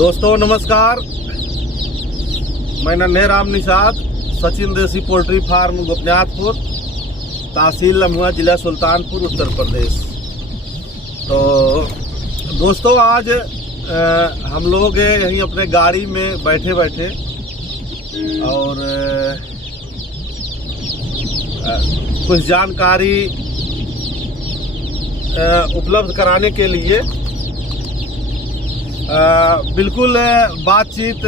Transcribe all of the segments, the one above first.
दोस्तों नमस्कार, मैं नन्हे राम निषाद, सचिन देसी पोल्ट्री फार्म गोपनीनाथपुर, तहसील लम्हुआ, जिला सुल्तानपुर, उत्तर प्रदेश। तो दोस्तों आज हम लोग यहीं अपने गाड़ी में बैठे बैठे और कुछ जानकारी उपलब्ध कराने के लिए बिल्कुल बातचीत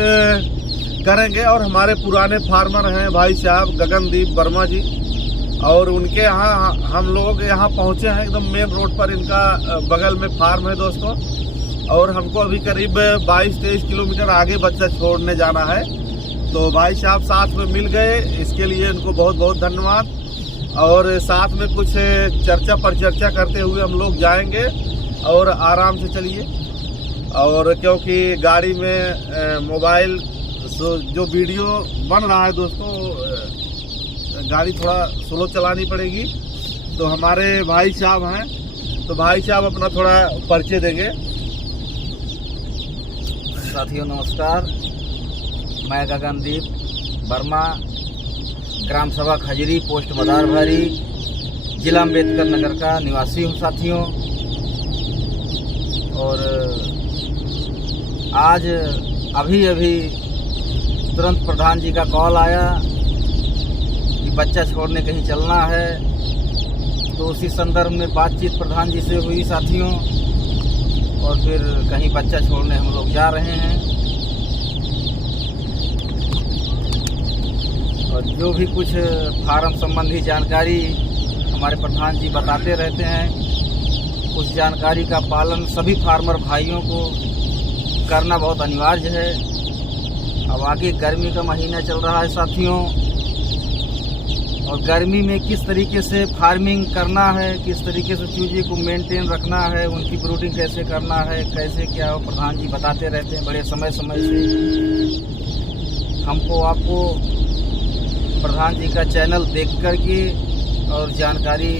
करेंगे। और हमारे पुराने फार्मर हैं भाई साहब गगनदीप वर्मा जी, और उनके यहाँ हम लोग यहाँ पहुँचे हैं। एकदम मेन रोड पर इनका बगल में फार्म है दोस्तों, और हमको अभी करीब 22-23 किलोमीटर आगे बच्चा छोड़ने जाना है। तो भाई साहब साथ में मिल गए, इसके लिए इनको बहुत बहुत धन्यवाद। और साथ में कुछ चर्चा पर चर्चा करते हुए हम लोग जाएंगे, और आराम से चलिए। और क्योंकि गाड़ी में मोबाइल जो वीडियो बन रहा है दोस्तों, गाड़ी थोड़ा स्लो चलानी पड़ेगी। तो हमारे भाई साहब हैं, तो भाई साहब अपना थोड़ा परिचय देंगे। साथियों नमस्कार, मैं गगनदीप वर्मा, ग्राम सभा खजरी, पोस्ट मदारभारी, जिला अम्बेडकर नगर का निवासी हूँ साथियों। और आज अभी तुरंत प्रधान जी का कॉल आया कि बच्चा छोड़ने कहीं चलना है, तो उसी संदर्भ में बातचीत प्रधान जी से हुई साथियों। और फिर कहीं बच्चा छोड़ने हम लोग जा रहे हैं। और जो भी कुछ फार्म संबंधी जानकारी हमारे प्रधान जी बताते रहते हैं, उस जानकारी का पालन सभी फार्मर भाइयों को करना बहुत अनिवार्य है। अब आगे गर्मी का महीना चल रहा है साथियों, और गर्मी में किस तरीके से फार्मिंग करना है, किस तरीके से चूजे को मेंटेन रखना है, उनकी ब्रूडिंग कैसे करना है, कैसे क्या हो, प्रधान जी बताते रहते हैं बड़े समय से। हमको आपको प्रधान जी का चैनल देख कर के और जानकारी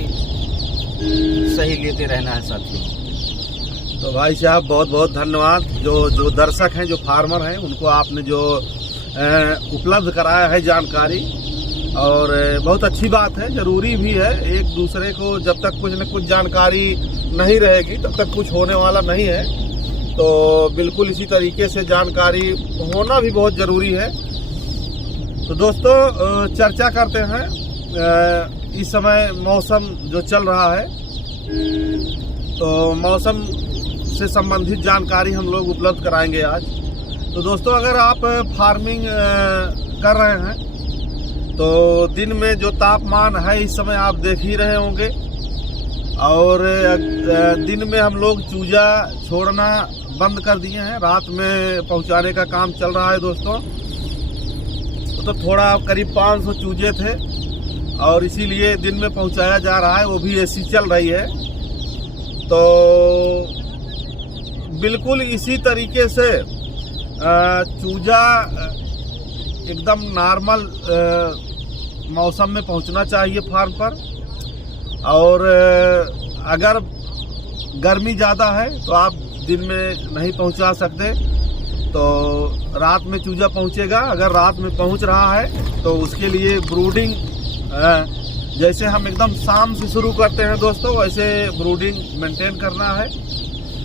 सही लेते रहना है साथियों। तो भाई साहब बहुत बहुत धन्यवाद। जो दर्शक हैं, जो फार्मर हैं, उनको आपने जो उपलब्ध कराया है जानकारी, और बहुत अच्छी बात है, ज़रूरी भी है। एक दूसरे को जब तक कुछ न कुछ जानकारी नहीं रहेगी तब तक कुछ होने वाला नहीं है। तो बिल्कुल इसी तरीके से जानकारी होना भी बहुत ज़रूरी है। तो दोस्तों चर्चा करते हैं। इस समय मौसम जो चल रहा है, तो मौसम से संबंधित जानकारी हम लोग उपलब्ध कराएंगे आज। तो दोस्तों अगर आप फार्मिंग कर रहे हैं तो दिन में जो तापमान है इस समय आप देख ही रहे होंगे, और दिन में हम लोग चूजा छोड़ना बंद कर दिए हैं, रात में पहुंचाने का काम चल रहा है दोस्तों। तो थोड़ा करीब 500 चूजे थे, और इसीलिए दिन में पहुंचाया जा रहा है, वो भी एसी चल रही है। तो बिल्कुल इसी तरीके से चूजा एकदम नॉर्मल मौसम में पहुंचना चाहिए फार्म पर। और अगर गर्मी ज़्यादा है तो आप दिन में नहीं पहुंचा सकते, तो रात में चूजा पहुंचेगा। अगर रात में पहुंच रहा है तो उसके लिए ब्रूडिंग जैसे हम एकदम शाम से शुरू करते हैं दोस्तों, वैसे ब्रूडिंग मेंटेन करना है।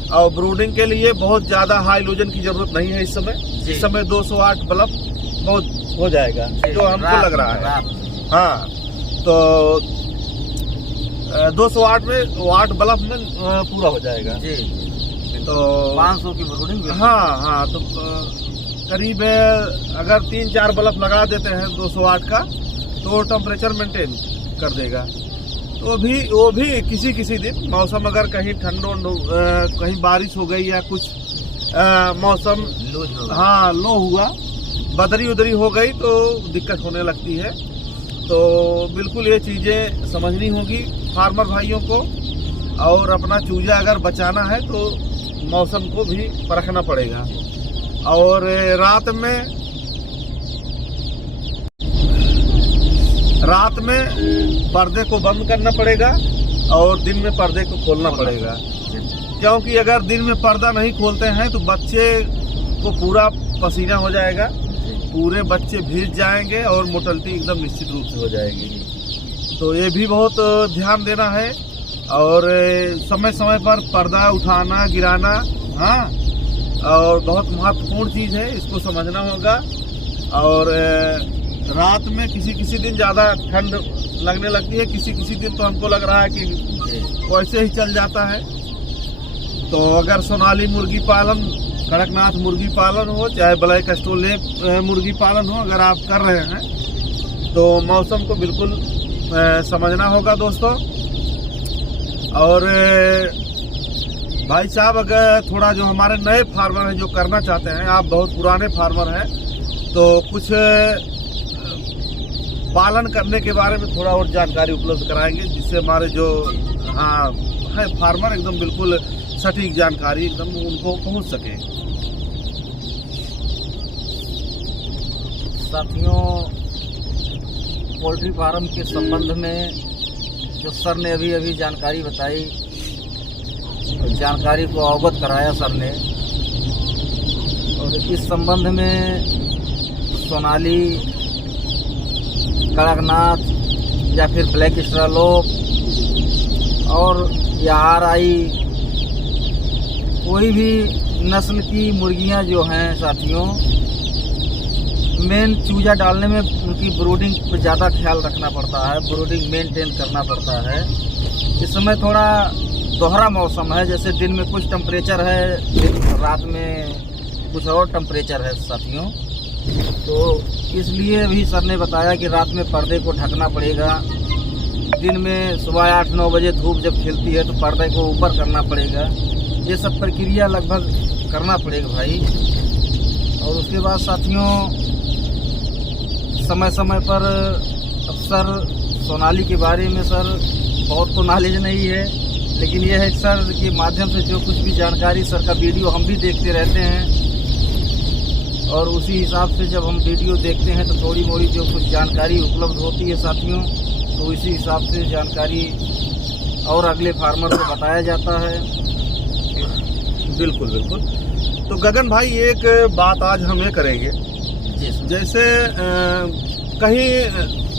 और ब्रूडिंग के लिए बहुत ज़्यादा हाइलोजन की ज़रूरत नहीं है इस समय 208 बल्ब बहुत हो जाएगा, जो हमको लग रहा है। हाँ, तो 208 में 8 बल्ब में पूरा हो जाएगा जी। तो 500 की ब्रूडिंग। हाँ, तो करीब अगर 3-4 बल्ब लगा देते हैं 208 का, तो टेम्परेचर मेंटेन कर देगा। तो वो भी किसी दिन मौसम अगर कहीं ठंडो कहीं बारिश हो गई या कुछ मौसम लो हुआ, बदरी उदरी हो गई, तो दिक्कत होने लगती है। तो बिल्कुल ये चीज़ें समझनी होगी फार्मर भाइयों को। और अपना चूजा अगर बचाना है तो मौसम को भी परखना पड़ेगा। और रात में पर्दे को बंद करना पड़ेगा, और दिन में पर्दे को खोलना पड़ेगा। क्योंकि अगर दिन में पर्दा नहीं खोलते हैं तो बच्चे आपको पूरा पसीना हो जाएगा, पूरे बच्चे भीग जाएंगे और मोर्टेलिटी एकदम निश्चित रूप से हो जाएगी। तो ये भी बहुत ध्यान देना है और समय समय पर पर्दा उठाना गिराना, हाँ, और बहुत महत्वपूर्ण चीज़ है, इसको समझना होगा। और रात में किसी दिन ज़्यादा ठंड लगने लगती है, किसी दिन तो हमको लग रहा है कि वैसे ही चल जाता है। तो अगर सोनाली मुर्गी पालन, कड़कनाथ मुर्गी पालन हो, चाहे ब्लैक स्टोलेप मुर्गी पालन हो, अगर आप कर रहे हैं तो मौसम को बिल्कुल समझना होगा दोस्तों। और भाई साहब, अगर थोड़ा जो हमारे नए फार्मर हैं जो करना चाहते हैं, आप बहुत पुराने फार्मर हैं, तो कुछ पालन करने के बारे में थोड़ा और जानकारी उपलब्ध कराएंगे, जिससे हमारे जो हाँ है फार्मर एकदम बिल्कुल सटीक जानकारी एकदम उनको पहुंच सके। साथियों, पोल्ट्री फार्म के संबंध में जो सर ने अभी जानकारी बताई, जानकारी को अवगत कराया सर ने, और इस संबंध में सोनाली, कड़कनाथ या फिर ब्लैक स्ट्रालोप और या RI, कोई भी नस्ल की मुर्गियां जो हैं साथियों, मेन चूजा डालने में उनकी ब्रूडिंग पर ज़्यादा ख्याल रखना पड़ता है, ब्रूडिंग मेंटेन करना पड़ता है। इस समय थोड़ा दोहरा मौसम है, जैसे दिन में कुछ टेम्परेचर है, रात में कुछ और टेम्परेचर है साथियों। तो इसलिए भी सर ने बताया कि रात में पर्दे को ढकना पड़ेगा, दिन में सुबह 8-9 बजे धूप जब खिलती है तो पर्दे को ऊपर करना पड़ेगा। ये सब प्रक्रिया लगभग करना पड़ेगा भाई। और उसके बाद साथियों, समय समय पर सर सोनाली के बारे में सर बहुत तो नॉलेज नहीं है, लेकिन यह है सर के माध्यम से जो कुछ भी जानकारी, सर का वीडियो हम भी देखते रहते हैं, और उसी हिसाब से जब हम वीडियो देखते हैं तो थोड़ी मोड़ी जो कुछ जानकारी उपलब्ध होती है साथियों, तो इसी हिसाब से जानकारी और अगले फार्मर को बताया जाता है। बिल्कुल बिल्कुल। तो गगन भाई, एक बात आज हम ये करेंगे, जैसे कहीं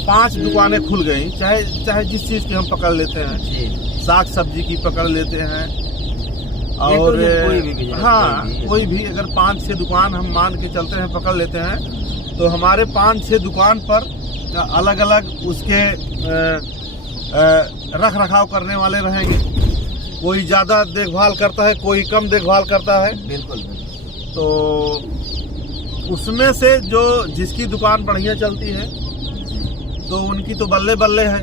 5 दुकानें खुल गई, चाहे जिस चीज़ की हम पकड़ लेते हैं, साग सब्जी की पकड़ लेते हैं, और कोई भी अगर 5-6 दुकान हम मान के चलते हैं पकड़ लेते हैं, तो हमारे 5-6 दुकान पर अलग अलग उसके रख रखाव करने वाले रहेंगे। कोई ज़्यादा देखभाल करता है, कोई कम देखभाल करता है। बिल्कुल। तो उसमें से जो जिसकी दुकान बढ़िया चलती है तो उनकी तो बल्ले बल्ले है,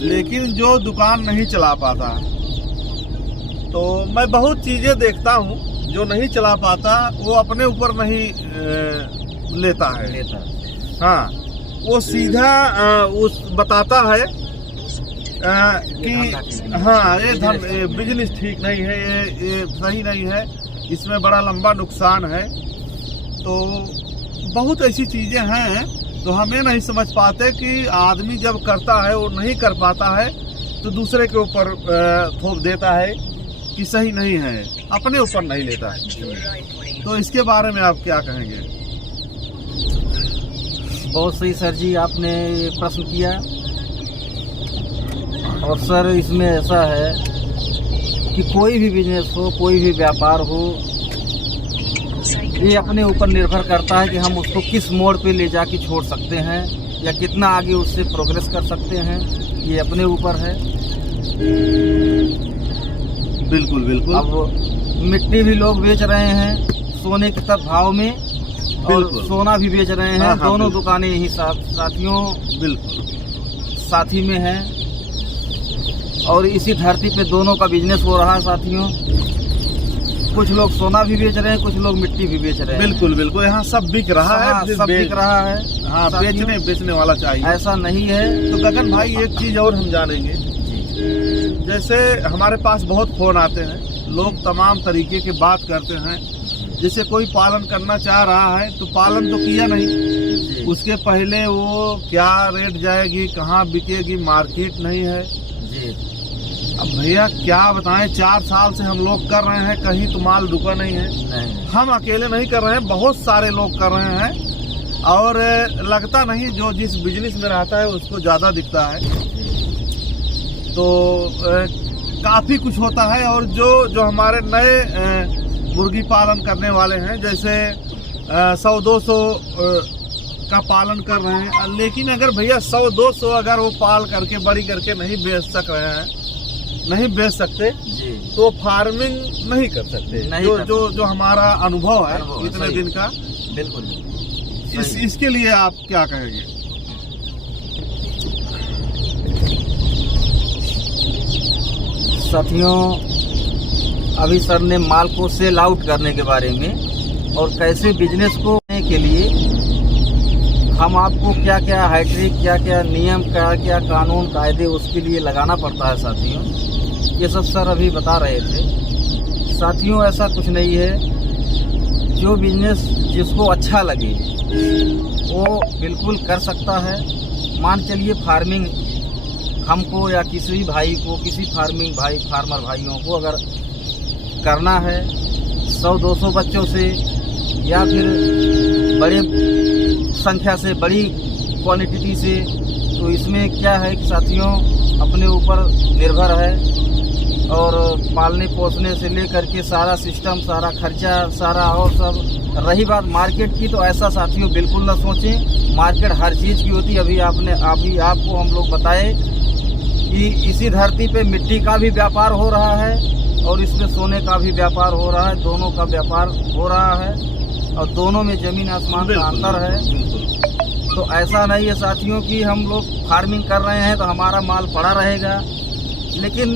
लेकिन जो दुकान नहीं चला पाता, तो मैं बहुत चीज़ें देखता हूँ, जो नहीं चला पाता वो अपने ऊपर नहीं लेता है। हाँ, वो सीधा उस बताता है कि हाँ ये बिजनेस ठीक नहीं है, ये सही नहीं है, इसमें बड़ा लंबा नुकसान है। तो बहुत ऐसी चीज़ें हैं, तो हमें नहीं समझ पाते कि आदमी जब करता है वो नहीं कर पाता है तो दूसरे के ऊपर थोप देता है कि सही नहीं है, अपने ऊपर नहीं लेता है। तो इसके बारे में आप क्या कहेंगे? बहुत सही सर जी, आपने ये प्रश्न किया। और सर, इसमें ऐसा है कि कोई भी बिजनेस हो, कोई भी व्यापार हो, ये अपने ऊपर निर्भर करता है कि हम उसको किस मोड़ पे ले जाके छोड़ सकते हैं या कितना आगे उससे प्रोग्रेस कर सकते हैं, ये अपने ऊपर है। बिल्कुल बिल्कुल। अब मिट्टी भी लोग बेच रहे हैं सोने के तक भाव में, और सोना भी बेच रहे हैं। हाँ, दोनों दुकानें यही साथियों बिल्कुल साथी में हैं, और इसी धरती पे दोनों का बिजनेस हो रहा है साथियों। कुछ लोग सोना भी बेच रहे हैं, कुछ लोग मिट्टी भी बेच रहे हैं। बिल्कुल बिल्कुल, यहाँ सब बिक रहा है, सब बिक रहा है। हाँ, बेचने वाला चाहिए, ऐसा नहीं है। तो गगन भाई, एक चीज और हम जानेंगे, जैसे हमारे पास बहुत फोन आते हैं, लोग तमाम तरीके की बात करते हैं। जैसे कोई पालन करना चाह रहा है तो पालन तो किया नहीं, उसके पहले वो क्या रेट जाएगी, कहाँ बिकेगी, मार्केट नहीं है, अब भैया क्या बताएं, 4 साल से हम लोग कर रहे हैं, कहीं तो माल रुका नहीं है। नहीं। हम अकेले नहीं कर रहे हैं, बहुत सारे लोग कर रहे हैं और लगता नहीं, जो जिस बिजनेस में रहता है उसको ज़्यादा दिखता है। तो काफ़ी कुछ होता है। और जो हमारे नए मुर्गी पालन करने वाले हैं, जैसे 100-200 का पालन कर रहे हैं, लेकिन अगर भैया 100-200 अगर वो पाल करके बड़ी करके नहीं बेच सक रहे हैं, नहीं बेच सकते जी। तो फार्मिंग नहीं कर सकते। जो हमारा अनुभव है इतने दिन का, बिल्कुल इसके लिए आप क्या कहेंगे? साथियों, अभी सर ने माल को सेल आउट करने के बारे में और कैसे बिजनेस को करने के लिए हम आपको क्या क्या हाइड्रिक, क्या क्या नियम, क्या क्या कानून कायदे उसके लिए लगाना पड़ता है साथियों, ये सब सर अभी बता रहे थे। साथियों, ऐसा कुछ नहीं है, जो बिजनेस जिसको अच्छा लगे वो बिल्कुल कर सकता है। मान चलिए फार्मिंग हमको या किसी भी भाई को, किसी फार्मर भाइयों को अगर करना है 100-200 बच्चों से या फिर बड़े संख्या से, बड़ी क्वांटिटी से, तो इसमें क्या है कि साथियों अपने ऊपर निर्भर है और पालने पोसने से लेकर के सारा सिस्टम, सारा खर्चा, सारा और सब। रही बात मार्केट की, तो ऐसा साथियों बिल्कुल ना सोचें, मार्केट हर चीज़ की होती है। अभी आपको हम लोग बताए कि इसी धरती पे मिट्टी का भी व्यापार हो रहा है और इसमें सोने का भी व्यापार हो रहा है, दोनों का व्यापार हो रहा है और दोनों में जमीन आसमान का अंतर है। तो ऐसा नहीं है साथियों कि हम लोग फार्मिंग कर रहे हैं तो हमारा माल पड़ा रहेगा, लेकिन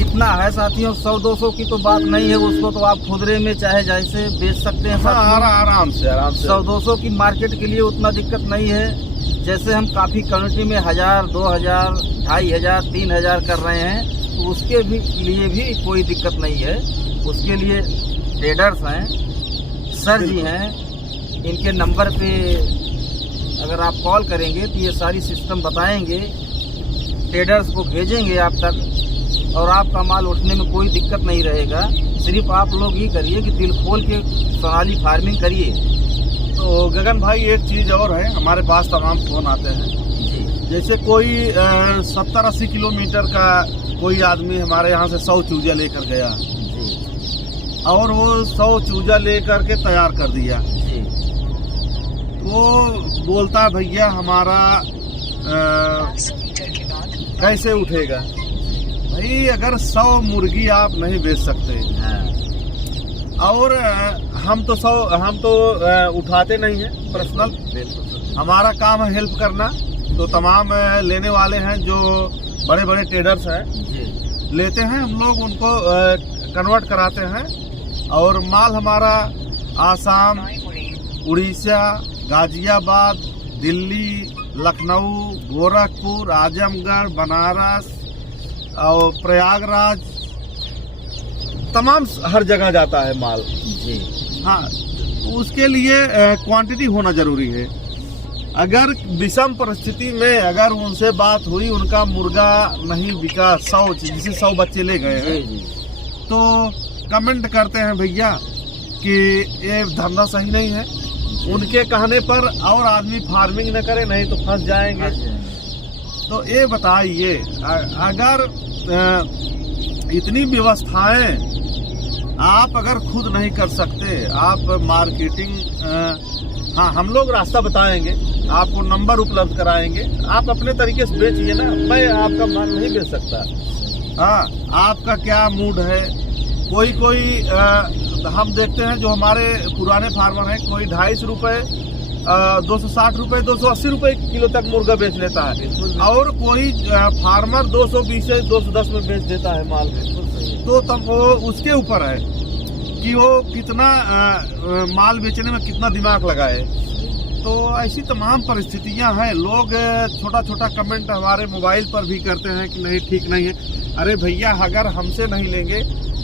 इतना है साथियों, 100-200 की तो बात नहीं है, उसको तो आप खुदरे में चाहे जैसे बेच सकते हैं। आराम से 100-200 की मार्केट के लिए उतना दिक्कत नहीं है। जैसे हम काफ़ी कम्युनिटी में 1000, 2000, 2500, 3000 कर रहे हैं, तो उसके लिए भी कोई दिक्कत नहीं है। उसके लिए ट्रेडर्स हैं, सर जी हैं, इनके नंबर पे अगर आप कॉल करेंगे तो ये सारी सिस्टम बताएंगे, ट्रेडर्स को भेजेंगे आप तक और आपका माल उठने में कोई दिक्कत नहीं रहेगा। सिर्फ आप लोग ये करिए कि दिल खोल के सोनाली फार्मिंग करिए। तो गगन भाई, एक चीज़ और है, हमारे पास तमाम फोन आते हैं जी। जैसे कोई 70-80 किलोमीटर का कोई आदमी हमारे यहाँ से 100 चूजा लेकर गया जी। और वो 100 चूजा लेकर के तैयार कर दिया, जी। वो बोलता है भैया हमारा कैसे उठेगा? भाई अगर 100 मुर्गी आप नहीं बेच सकते, और हम तो उठाते नहीं हैं पर्सनल, हमारा काम है हेल्प करना। तो तमाम लेने वाले हैं जो बड़े बड़े ट्रेडर्स हैं, लेते हैं हम लोग, उनको कन्वर्ट कराते हैं और माल हमारा आसाम, उड़ीसा, गाजियाबाद, दिल्ली, लखनऊ, गोरखपुर, आजमगढ़, बनारस और प्रयागराज, तमाम हर जगह जाता है माल जी। हाँ, उसके लिए क्वांटिटी होना जरूरी है। अगर विषम परिस्थिति में अगर उनसे बात हुई, उनका मुर्गा नहीं बिका, 100 बच्चे ले गए हैं, तो कमेंट करते हैं भैया कि ये धंधा सही नहीं है। उनके कहने पर और आदमी फार्मिंग न करे, नहीं तो फंस जाएंगे। तो ये बताइए, अगर इतनी व्यवस्थाएं आप अगर खुद नहीं कर सकते, आप मार्केटिंग, हाँ हम लोग रास्ता बताएंगे, आपको नंबर उपलब्ध कराएंगे, आप अपने तरीके से बेचिए ना। मैं आपका माल नहीं बेच सकता। हाँ, आपका क्या मूड है? कोई हम देखते हैं जो हमारे पुराने फार्मर हैं, कोई 250 रुपये, 260 रुपये, 280 रुपये किलो तक मुर्गा बेच लेता है, और कोई फार्मर 220 से 210 में बेच देता है माल। तो तब वो उसके ऊपर है कि वो कितना माल बेचने में कितना दिमाग लगाए। तो ऐसी तमाम परिस्थितियां हैं। लोग छोटा छोटा कमेंट हमारे मोबाइल पर भी करते हैं कि नहीं, ठीक नहीं है। अरे भैया, अगर हमसे नहीं लेंगे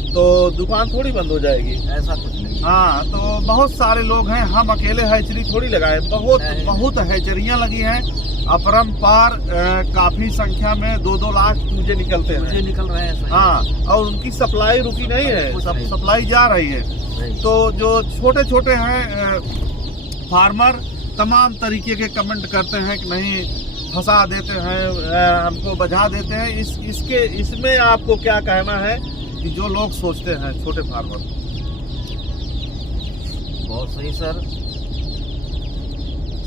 तो दुकान थोड़ी बंद हो जाएगी, ऐसा कुछ नहीं। हाँ, तो बहुत सारे लोग हैं, हम अकेले हैचरी थोड़ी लगाए, बहुत हैचरियाँ लगी हैं अपरंपार काफी संख्या में 2-2 लाख चूजे निकलते मुझे हैं। निकल रहे हैं सही। हाँ, और उनकी सप्लाई रुकी नहीं है, सप्लाई जा रही है। सही। तो जो छोटे छोटे हैं फार्मर तमाम तरीके के कमेंट करते हैं कि नहीं फंसा देते हैं, हमको बजा देते हैं। इसमें आपको क्या कहना है कि जो लोग सोचते हैं छोटे फार्मर? बहुत सही सर।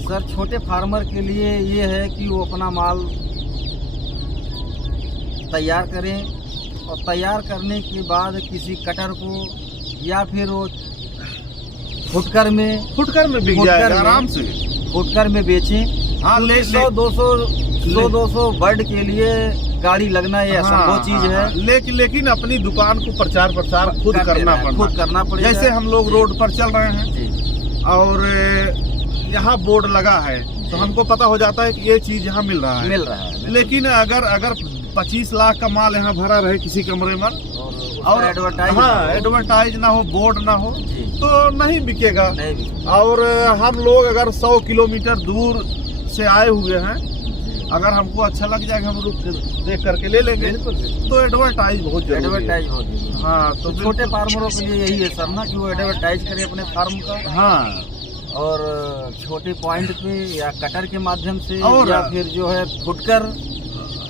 सर छोटे फार्मर के लिए ये है कि वो अपना माल तैयार करें और तैयार करने के बाद किसी कटर को या फिर वो फुटकर में बिक जाएगा आराम से, फुटकर में बेचें। हाँ, 100-200 बर्ड के लिए गाड़ी लगना ये असंभव चीज है। लेकिन अपनी दुकान को प्रचार खुद करना पड़ेगा। जैसे हम लोग रोड पर चल रहे हैं और यहाँ बोर्ड लगा है तो हमको पता हो जाता है कि ये चीज यहाँ मिल रहा है। लेकिन अगर 25 लाख का माल यहाँ भरा रहे किसी कमरे में और एडवर्टाइज ना हो, बोर्ड ना हो, तो नहीं बिकेगा। और हम लोग अगर 100 किलोमीटर दूर से आए हुए हैं, अगर हमको अच्छा लग जाएगा हम रुक देख करके ले लेंगे। तो एडवर्टाइज बहुत जरूरी है। हाँ, तो छोटे फार्मरों के लिए यही है सर ना कि वो एडवर्टाइज करें अपने फार्म का। हाँ, और छोटे पॉइंट पे या कटर के माध्यम से या फिर जो है फुटकर।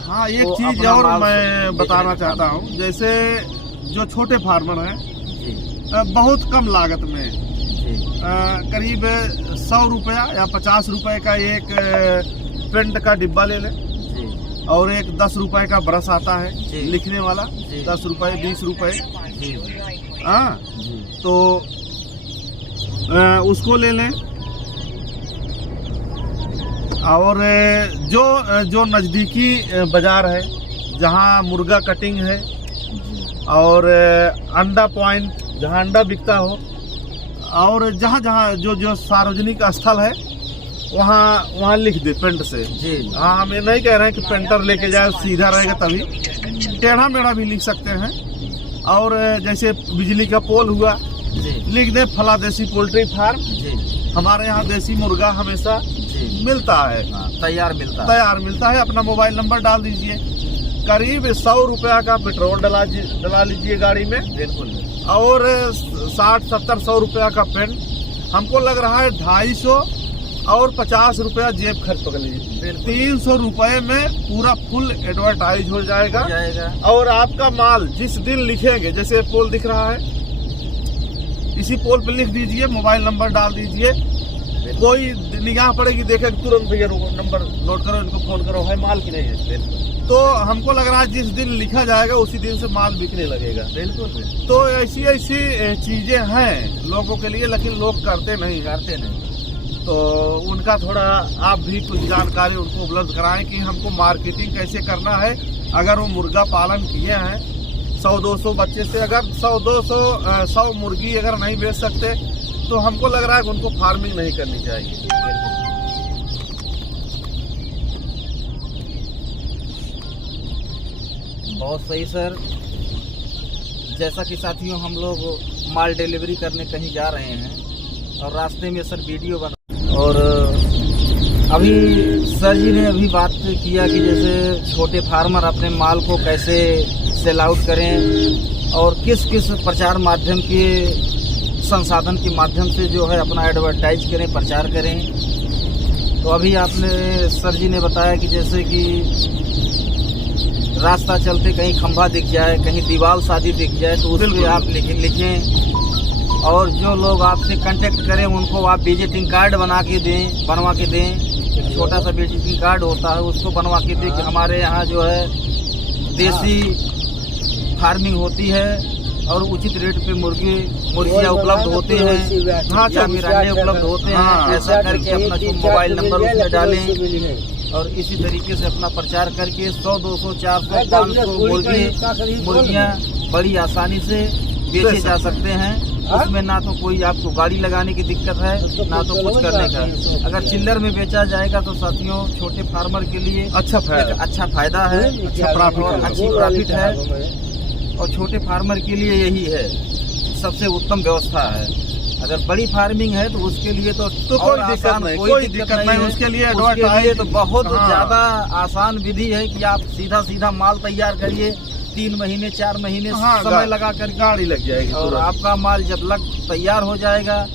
हाँ, एक चीज और मैं बताना चाहता हूँ, जैसे जो छोटे फार्मर हैं बहुत कम लागत में करीब 100 रुपया या 50 रुपए का एक पेंट का डिब्बा ले लें और एक 10 रुपए का ब्रश आता है लिखने वाला, 10 रुपए 20 रुपए। हाँ, तो उसको ले लें। और जो नज़दीकी बाजार है जहाँ मुर्गा कटिंग है और अंडा पॉइंट जहाँ अंडा बिकता हो, और जहाँ जो सार्वजनिक स्थल है वहाँ लिख दे पेंट से। हाँ, हम ये नहीं कह रहे हैं कि पेंटर लेके जाए, सीधा रहेगा तभी, टेढ़ा मेढ़ा भी लिख सकते हैं। और जैसे बिजली का पोल हुआ, लिख दे फला देसी पोल्ट्री फार्म, हमारे यहाँ देसी मुर्गा हमेशा मिलता है, तैयार मिलता है। अपना मोबाइल नंबर डाल दीजिए, करीब 100 रुपया का पेट्रोल डला लीजिए गाड़ी में, बिल्कुल, और 60-70-100 रुपया का पेन। हमको लग रहा है 250 और 50 रुपया जेब खर्च पकड़ लीजिए, 300 रुपये में पूरा फुल एडवर्टाइज हो जाएगा। और आपका माल जिस दिन लिखेंगे, जैसे पोल दिख रहा है, इसी पोल पे लिख दीजिए, मोबाइल नंबर डाल दीजिए, कोई निगाह पड़ेगी, देखे तुरंत भैया नंबर नोट करो, इनको फोन करो, है माल की नहीं है। तो हमको लग रहा है जिस दिन लिखा जाएगा उसी दिन से माल बिकने लगेगा। बिल्कुल। तो ऐसी चीजें हैं लोगों के लिए, लेकिन लोग करते नहीं। तो उनका थोड़ा आप भी कुछ जानकारी उनको उपलब्ध कराएं कि हमको मार्केटिंग कैसे करना है। अगर वो मुर्गा पालन किए हैं 100-200 बच्चे से, अगर 100 मुर्गी अगर नहीं बेच सकते तो हमको लग रहा है कि उनको फार्मिंग नहीं करनी चाहिए। बहुत सही सर। जैसा कि साथियों हम लोग माल डिलीवरी करने कहीं जा रहे हैं और रास्ते में सर वीडियो बना, और अभी सर जी ने अभी बात किया कि जैसे छोटे फार्मर अपने माल को कैसे सेल आउट करें और किस किस प्रचार माध्यम के संसाधन के माध्यम से जो है अपना एडवर्टाइज करें, प्रचार करें। तो अभी आपने सर जी ने बताया कि जैसे कि रास्ता चलते कहीं खंभा दिख जाए, कहीं दीवार शादी दिख जाए, तो उसमें आप लिखें। और जो लोग आपसे कांटेक्ट करें उनको आप विजिटिंग कार्ड बनवा के दें। एक छोटा सा विजिटिंग कार्ड होता है, उसको बनवा के दें कि हमारे यहाँ जो है देसी फार्मिंग होती है और उचित रेट पे मुर्गियाँ उपलब्ध होते हैं, या फिर अंडे उपलब्ध होते हैं। ऐसा करके अपना जो मोबाइल नंबर उसमें डालें और इसी तरीके से अपना प्रचार करके 100, 200, 400, 500 मुर्गियाँ बड़ी आसानी से बेचे जा सकते हैं। उसमें ना तो कोई आपको गाड़ी लगाने की दिक्कत है, ना तो कुछ करने का। अगर चिल्लर में बेचा जाएगा तो साथियों छोटे फार्मर के लिए अच्छा फायदा है, अच्छी प्रॉफिट है, और छोटे फार्मर के लिए यही है सबसे उत्तम व्यवस्था है। अगर बड़ी फार्मिंग है तो उसके लिए तो कोई दिक्कत नहीं, कोई दिक्कत नहीं उसके लिए एडवर्टाइज तो बहुत ज्यादा आसान विधि है कि आप सीधा सीधा माल तैयार करिए, 3 महीने 4 महीने समय लगा कर गाड़ी लग जाएगी और आपका माल जब तैयार हो जाएगा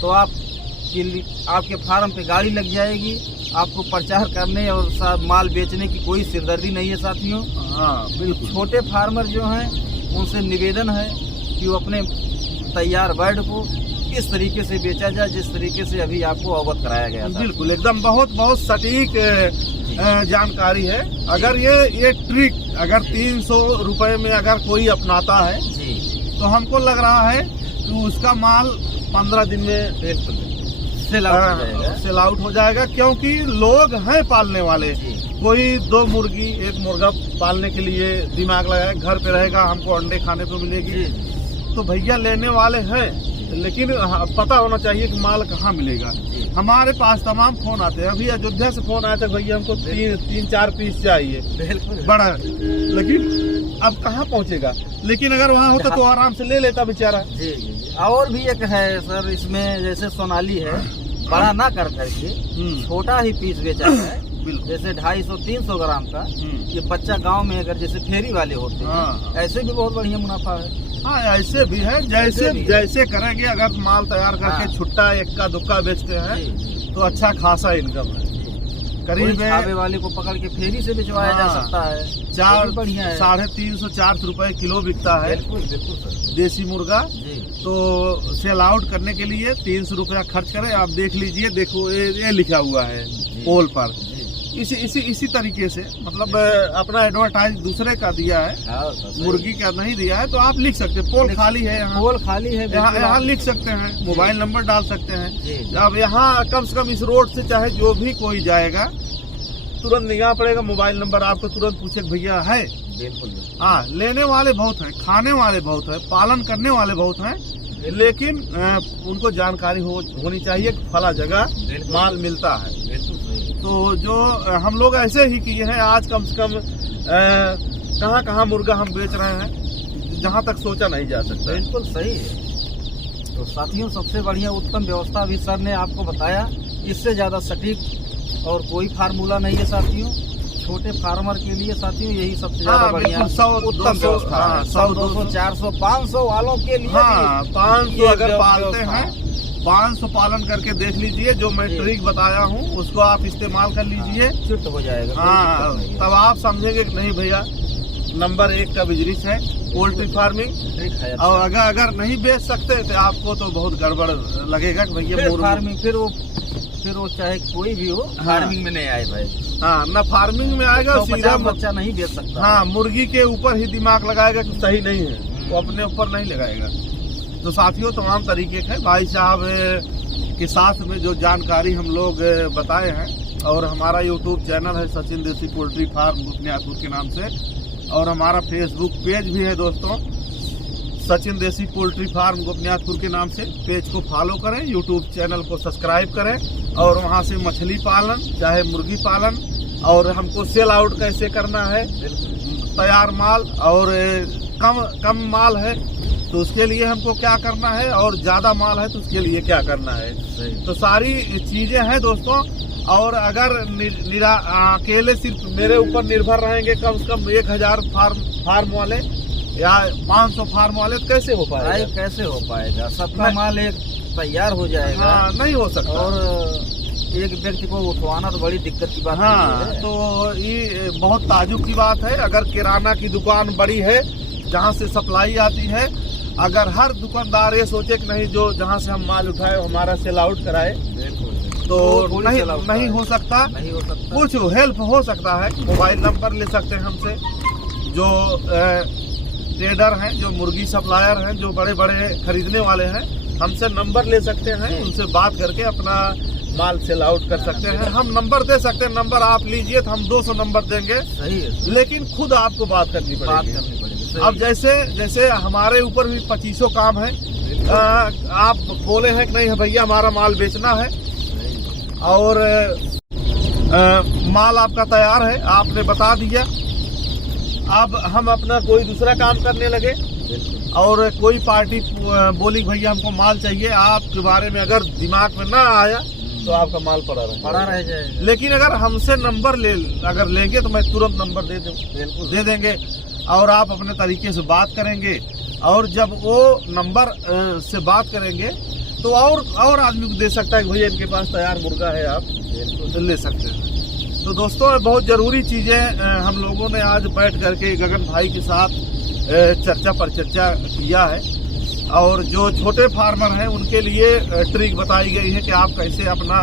तो आपके फार्म पे गाड़ी लग जाएगी। आपको प्रचार करने और माल बेचने की कोई सिरदर्दी नहीं है साथियों। हाँ बिल्कुल। छोटे फार्मर जो हैं उनसे निवेदन है कि वो अपने तैयार बर्ड को इस तरीके से बेचा जाए जिस तरीके से अभी आपको अवगत कराया गया था। बिल्कुल एकदम बहुत सटीक जानकारी है। अगर ये ट्रिक अगर 300 रुपए में अगर कोई अपनाता है तो हमको लग रहा है कि उसका माल 15 दिन में सेल आउट हो जाएगा, क्योंकि लोग हैं पालने वाले। कोई 2 मुर्गी 1 मुर्गा पालने के लिए दिमाग लगाए, घर पे रहेगा हमको अंडे खाने को मिलेगी, तो भैया लेने वाले हैं, लेकिन पता होना चाहिए कि माल कहाँ मिलेगा। हमारे पास तमाम फोन आते हैं। अभी अयोध्या से फोन आया था, भैया हमको 3-4 पीस चाहिए बड़ा, लेकिन अब कहाँ पहुँचेगा। लेकिन अगर वहाँ होता तो आराम से ले लेता बेचारा। और भी एक है सर इसमें, जैसे सोनाली है, बड़ा ना कर करके छोटा ही पीस बेचा है, जैसे 250-300 ग्राम का। ये बच्चा गांव में अगर जैसे फेरी वाले होते हैं, ऐसे भी बहुत बढ़िया मुनाफा है। हाँ ऐसे भी है, जैसे करेंगे। अगर माल तैयार करके छुट्टा एक्का दुक्का बेचते हैं तो अच्छा खासा इनकम है। करीब छावे वाले को पकड़ के फेरी से बेचवाया जा सकता है। 350-400 रुपए किलो बिकता है। बिल्कुल सर। देसी मुर्गा तो सेल आउट करने के लिए 300 रुपया खर्च करें। आप देख लीजिए, देखो ये लिखा हुआ है पोल पर। इसी तरीके से मतलब अपना एडवर्टाइज दूसरे का दिया है, मुर्गी का नहीं दिया है, तो आप लिख सकते हैं। पोल खाली है, पोल खाली है, यहाँ लिख सकते हैं, मोबाइल नंबर डाल सकते हैं। अब यहाँ कम से कम इस रोड से चाहे जो भी कोई जाएगा तुरंत निगाह पड़ेगा, मोबाइल नंबर आपको तुरंत पूछे भैया है। बिल्कुल। हाँ लेने वाले बहुत हैं, खाने वाले बहुत हैं, पालन करने वाले बहुत हैं, लेकिन उनको जानकारी होनी चाहिए कि फला जगह माल मिलता है। तो जो हम लोग ऐसे ही किए हैं, आज कम से कम कहाँ मुर्गा हम बेच रहे हैं जहाँ तक सोचा नहीं जा सकता। बिल्कुल सही है। तो साथियों सबसे बढ़िया उत्तम व्यवस्था भी सर ने आपको बताया, इससे ज़्यादा सटीक और कोई फार्मूला नहीं है साथियों। छोटे फार्मर के लिए साथियों यही सबसे ज्यादा बढ़िया उत्तम व्यवस्था है। 100, 200, 400, 500 वालों के लिए 500 अगर पालते हैं, 500 पालन करके देख लीजिए। जो मैं ट्रिक बताया हूँ उसको आप इस्तेमाल कर लीजिए, चुट हो जाएगा। हाँ तब आप समझेंगे कि नहीं भैया नंबर 1 का बिजनेस है पोल्ट्री फार्मिंग। और अगर नहीं बेच सकते तो आपको तो बहुत गड़बड़ लगेगा कि भैया फार्मिंग फिर वो चाहे कोई भी हो फार्मिंग में नहीं आए भाई। हाँ ना फार्मिंग में आएगा, सीधा बच्चा नहीं बेच सकता। हाँ मुर्गी के ऊपर ही दिमाग लगाएगा कि सही नहीं है, वो अपने ऊपर नहीं लगाएगा। तो साथियों तमाम तरीके के भाई साहब के साथ में जो जानकारी हम लोग बताए हैं, और हमारा यूट्यूब चैनल है सचिन देसी पोल्ट्री फार्म गोपनीयपुर के नाम से, और हमारा फेसबुक पेज भी है दोस्तों सचिन देसी पोल्ट्री फार्म गोपनीयपुर के नाम से। पेज को फॉलो करें, यूट्यूब चैनल को सब्सक्राइब करें, और वहां से मछली पालन चाहे मुर्गी पालन, और हमको सेल आउट कैसे करना है, तैयार माल और कम माल है तो उसके लिए हमको क्या करना है, और ज्यादा माल है तो उसके लिए क्या करना है। तो सारी चीजें हैं दोस्तों। और अगर अकेले सिर्फ मेरे ऊपर निर्भर रहेंगे कम से कम 1000 फार्म वाले या 500 फार्म वाले, तो कैसे हो पाएगा? कैसे हो पाएगा? सबका माल एक तैयार हो जाएगा। हाँ, नहीं हो सकता। और एक व्यक्ति को उठवाना तो बड़ी दिक्कत की बात है। तो ये बहुत ताजुब की बात है। अगर किराना की दुकान बड़ी है जहाँ से सप्लाई आती है, अगर हर दुकानदार ये सोचे कि नहीं जो जहाँ से हम माल उठाए हमारा सेल आउट कराए, तो नहीं हो सकता। कुछ हेल्प हो सकता है, मोबाइल नंबर ले सकते हैं हमसे, जो ट्रेडर हैं, जो मुर्गी सप्लायर हैं, जो बड़े बड़े खरीदने वाले हैं, हमसे नंबर ले सकते हैं, उनसे बात करके अपना माल सेल आउट कर सकते हैं। हम नंबर दे सकते हैं, नंबर आप लीजिए तो हम 200 नंबर देंगे। सही है, लेकिन खुद आपको बात करनी पड़ेगी। अब जैसे हमारे ऊपर भी 2500 काम है। आप बोले हैं कि नहीं भैया हमारा माल बेचना है, और माल आपका तैयार है, आपने बता दिया। अब हम अपना कोई दूसरा काम करने लगे, और कोई पार्टी बोली भैया हमको माल चाहिए, आपके बारे में अगर दिमाग में ना आया तो आपका माल पड़ा रह जाएगा। लेकिन अगर हमसे नंबर अगर लेंगे तो मैं तुरंत नंबर दे देंगे और आप अपने तरीके से बात करेंगे, और जब वो नंबर से बात करेंगे तो और आदमी को दे सकता है कि भैया इनके पास तैयार मुर्गा है, आप तो ले सकते हैं। तो दोस्तों बहुत ज़रूरी चीज़ें हम लोगों ने आज बैठ करके गगन भाई के साथ चर्चा पर चर्चा किया है, और जो छोटे फार्मर हैं उनके लिए ट्रिक बताई गई है कि आप कैसे अपना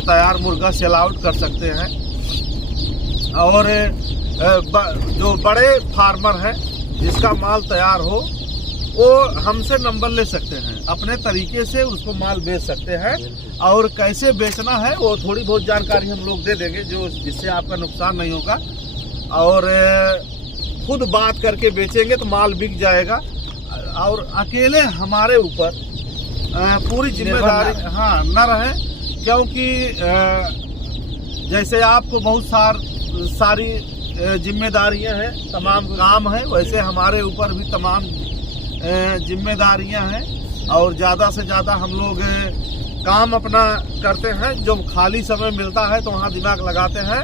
तैयार मुर्गा सेल आउट कर सकते हैं, और जो बड़े फार्मर हैं जिसका माल तैयार हो वो हमसे नंबर ले सकते हैं, अपने तरीके से उसको माल बेच सकते हैं, और कैसे बेचना है वो थोड़ी बहुत जानकारी हम लोग दे देंगे जो जिससे आपका नुकसान नहीं होगा, और खुद बात करके बेचेंगे तो माल बिक जाएगा, और अकेले हमारे ऊपर पूरी जिम्मेदारी न रहे, क्योंकि जैसे आपको बहुत सारी जिम्मेदारियां हैं, तमाम काम है, वैसे हमारे ऊपर भी तमाम जिम्मेदारियां हैं, और ज़्यादा से ज़्यादा हम लोग काम अपना करते हैं, जो खाली समय मिलता है तो वहाँ दिमाग लगाते हैं।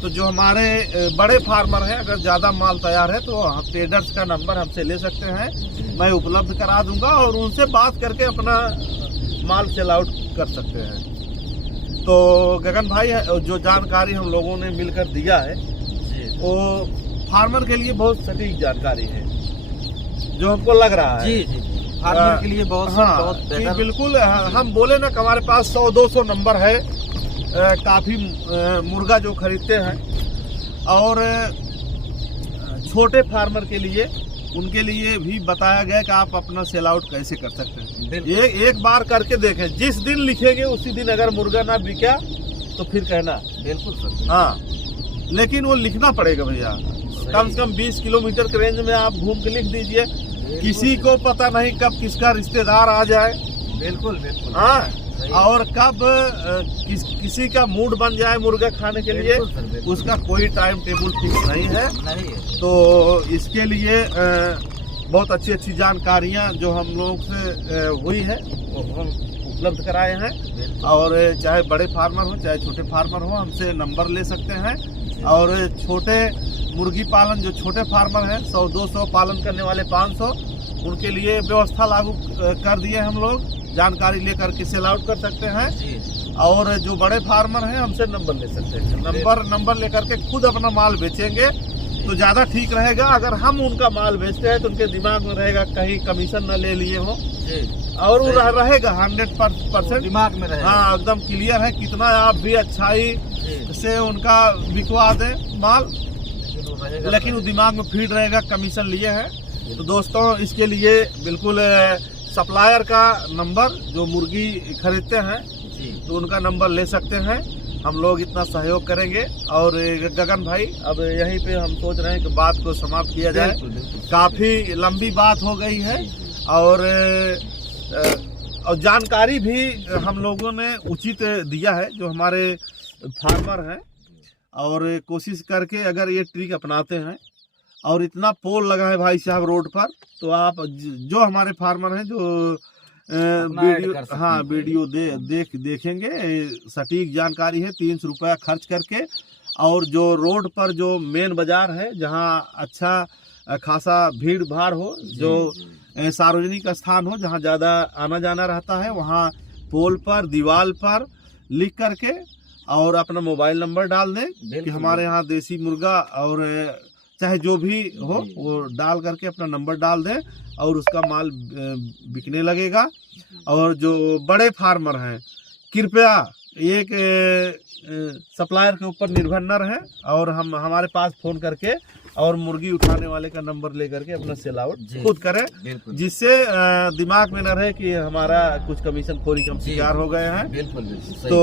तो जो हमारे बड़े फार्मर हैं अगर ज़्यादा माल तैयार है तो ट्रेडर्स का नंबर हमसे ले सकते हैं, मैं उपलब्ध करा दूंगा, और उनसे बात करके अपना माल सेल आउट कर सकते हैं। तो गगन भाई जो जानकारी हम लोगों ने मिलकर दिया है वो फार्मर के लिए बहुत सटीक जानकारी है, जो हमको लग रहा है जी फार्मर के लिए बहुत बेहतर। बिल्कुल हम बोले ना कि हमारे पास 100-200 नंबर है, काफ़ी मुर्गा जो खरीदते हैं, और छोटे फार्मर के लिए उनके लिए भी बताया गया कि आप अपना सेल आउट कैसे कर सकते हैं। ये एक बार करके देखें, जिस दिन लिखेंगे उसी दिन अगर मुर्गा ना बिका तो फिर कहना। बिल्कुल सर। हाँ, लेकिन वो लिखना पड़ेगा भैया, कम से कम 20 किलोमीटर के रेंज में आप घूम के लिख दीजिए, किसी को पता नहीं कब किसका रिश्तेदार आ जाए। बिल्कुल बिल्कुल। हाँ, और कब किसी का मूड बन जाए मुर्गा खाने के लिए, उसका कोई टाइम टेबल फिक्स नहीं है। तो इसके लिए बहुत अच्छी जानकारियां जो हम लोग से हुई है वो हम उपलब्ध कराए हैं, और चाहे बड़े फार्मर हो चाहे छोटे फार्मर हो हमसे नंबर ले सकते हैं, और छोटे मुर्गी पालन जो छोटे फार्मर हैं 100-200 पालन करने वाले 500, उनके लिए व्यवस्था लागू कर दिए हम लोग, जानकारी लेकर के सेल आउट कर सकते हैं, और जो बड़े फार्मर हैं हमसे नंबर ले सकते हैं, नंबर लेकर के खुद अपना माल बेचेंगे तो ज़्यादा ठीक रहेगा। अगर हम उनका माल बेचते हैं तो उनके दिमाग में रहेगा कहीं कमीशन न ले लिए हो, और वो रहेगा 100% दिमाग में रहेगा। हाँ, एकदम क्लियर है, कितना आप भी अच्छाई से उनका बिकवा दें माल, लेकिन वो दिमाग में फीड रहेगा कमीशन लिए है। तो दोस्तों इसके लिए बिल्कुल सप्लायर का नंबर जो मुर्गी खरीदते हैं तो उनका नंबर ले सकते हैं, हम लोग इतना सहयोग करेंगे। और गगन भाई अब यहीं पे हम सोच रहे हैं कि बात को समाप्त किया जाए, काफ़ी लंबी बात हो गई है, और जानकारी भी हम लोगों ने उचित दिया है जो हमारे फार्मर हैं, और कोशिश करके अगर ये ट्रिक अपनाते हैं, और इतना पोल लगा है भाई साहब रोड पर, तो आप जो हमारे फार्मर हैं जो वीडियो देखेंगे, सटीक जानकारी है, 300 रुपया खर्च करके, और जो रोड पर जो मेन बाजार है जहां अच्छा खासा भीड़ भाड़ हो, जो सार्वजनिक स्थान हो जहां ज़्यादा आना जाना रहता है, वहां पोल पर दीवार पर लिख करके और अपना मोबाइल नंबर डाल दें कि हमारे यहाँ देसी मुर्गा, और चाहे जो भी हो वो डाल करके अपना नंबर डाल दें, और उसका माल बिकने लगेगा। और जो बड़े फार्मर हैं कृपया एक सप्लायर के ऊपर निर्भर न रहें, और हमारे पास फ़ोन करके और मुर्गी उठाने वाले का नंबर लेकर के अपना सेल आउट खुद करें, जिससे दिमाग में न रहे कि हमारा कुछ कमीशन खोरी का शिकार हो गए हैं। बिल्कुल। तो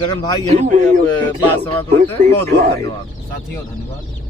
गगन भाई यहीं पे बात समाप्त होते हैं। बहुत बहुत धन्यवाद साथियों, धन्यवाद।